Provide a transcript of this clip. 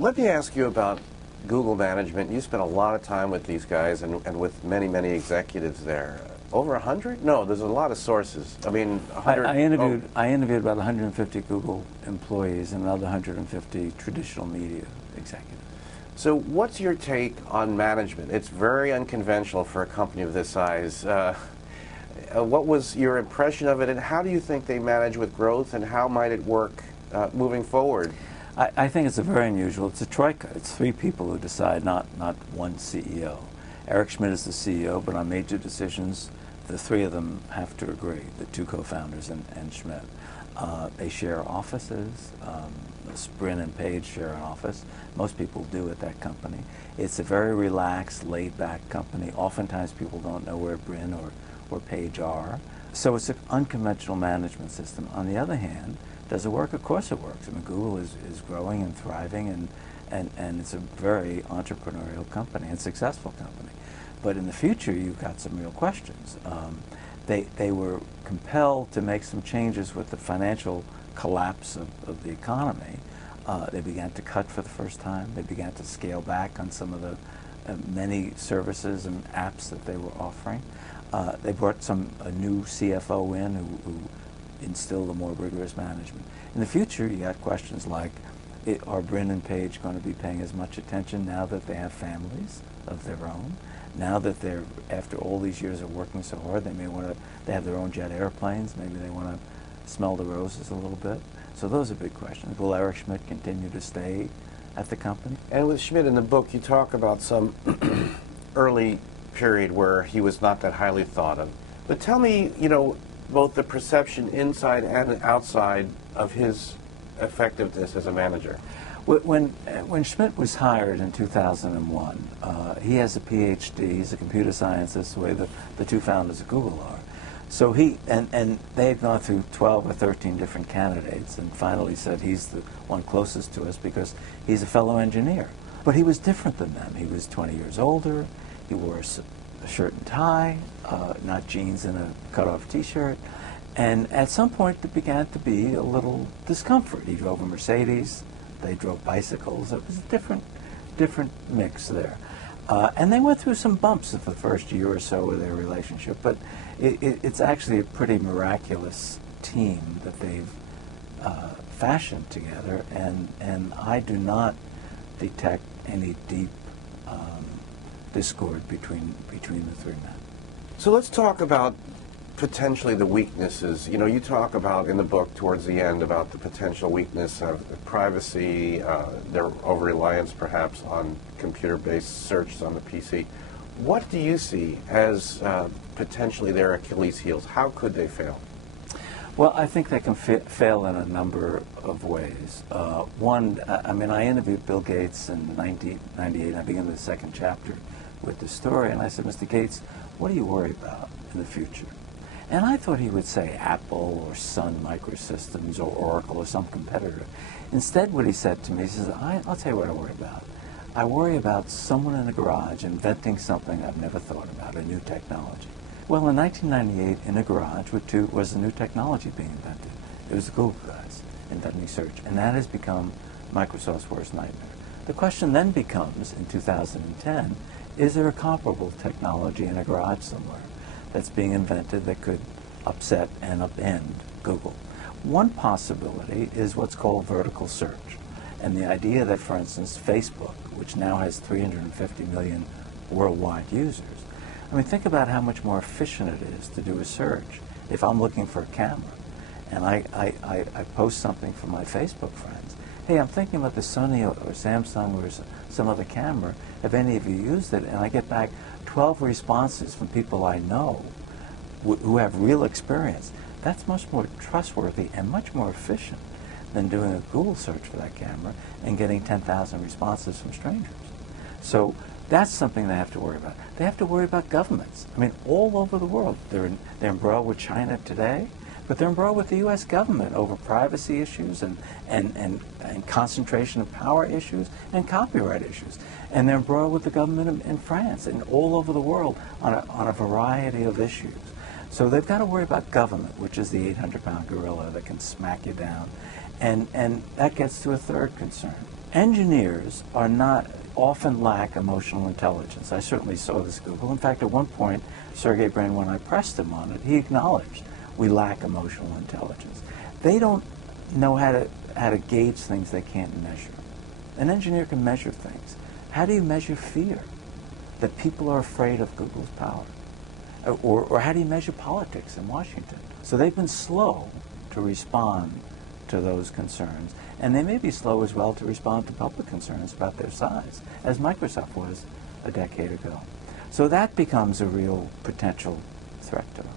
Let me ask you about Google management. You spent a lot of time with these guys and with many, many executives there. Over 100? No, there's a lot of sources. I mean, 100. I interviewed about 150 Google employees and another 150 traditional media executives. So what's your take on management? It's very unconventional for a company of this size. What was your impression of it, and how do you think they manage with growth, and how might it work moving forward? I think it's a very unusual. It's a troika. It's three people who decide, not one CEO. Eric Schmidt is the CEO, but on major decisions, the three of them have to agree, the two co-founders and Schmidt. They share offices. Brin and Page share an office. Most people do at that company. It's a very relaxed, laid-back company. Oftentimes people don't know where Brin or Page are. So it's an unconventional management system. On the other hand, does it work? Of course it works. I mean, Google is growing and thriving, and it's a very entrepreneurial company and successful company. But in the future, you've got some real questions. They were compelled to make some changes with the financial collapse of the economy. They began to cut for the first time. They began to scale back on some of the many services and apps that they were offering. They brought a new CFO in who instilled a more rigorous management. In the future, you got questions like, are Brin and Page going to be paying as much attention now that they have families of their own? Now that they're, after all these years of working so hard, they have their own jet airplanes, maybe they want to smell the roses a little bit. So those are big questions. Will Eric Schmidt continue to stay at the company? And with Schmidt in the book, you talk about some early period where he was not that highly thought of. But tell me, both the perception inside and outside of his effectiveness as a manager. When Schmidt was hired in 2001, he has a PhD. He's a computer scientist, the way the two founders of Google are. So they had gone through 12 or 13 different candidates, and finally said he's the one closest to us because he's a fellow engineer. But he was different than them. He was 20 years older. He wore a shirt and tie, not jeans and a cut-off T-shirt. And at some point, there began to be a little discomfort. He drove a Mercedes. They drove bicycles. It was a different mix there. And they went through some bumps of the first year or so of their relationship, but it's actually a pretty miraculous team that they've fashioned together, and I do not detect any deep discord between the three men. So let's talk about potentially the weaknesses. You talk about in the book towards the end about the potential weakness of privacy, their over-reliance perhaps on computer-based searches on the PC. What do you see as potentially their Achilles heels? How could they fail? Well, I think they can fail in a number of ways. One, I interviewed Bill Gates in 1998. I began the second chapter with the story, and I said, Mr. Gates, what do you worry about in the future? And I thought he would say Apple or Sun Microsystems or Oracle or some competitor. Instead, what he said to me, he says, I'll tell you what I worry about. I worry about someone in a garage inventing something I've never thought about, a new technology. Well, in 1998, in a garage was a new technology being invented. It was the Google guys inventing search, and that has become Microsoft's worst nightmare. The question then becomes, in 2010, is there a comparable technology in a garage somewhere that's being invented that could upset and upend Google? One possibility is what's called vertical search. And the idea that, for instance, Facebook, which now has 350 million worldwide users, think about how much more efficient it is to do a search. If I'm looking for a camera and I post something from my Facebook friends, hey, I'm thinking about the Sony or Samsung or some other camera. Have any of you used it? And I get back 12 responses from people I know who have real experience. That's much more trustworthy and much more efficient than doing a Google search for that camera and getting 10,000 responses from strangers. So that's something they have to worry about. They have to worry about governments. All over the world. They're embroiled with China today, but they're embroiled with the U.S. government over privacy issues and concentration of power issues and copyright issues. And they're embroiled with the government in France and all over the world on a variety of issues. So they've got to worry about government, which is the 800-pound gorilla that can smack you down. And that gets to a third concern. Engineers are not often lack emotional intelligence. I certainly saw this at Google. In fact, at one point, Sergey Brin, when I pressed him on it, he acknowledged we lack emotional intelligence. They don't know how to gauge things they can't measure. An engineer can measure things. How do you measure fear? That people are afraid of Google's power? Or how do you measure politics in Washington? So they've been slow to respond to those concerns. And they may be slow as well to respond to public concerns about their size, as Microsoft was a decade ago. So that becomes a real potential threat to them.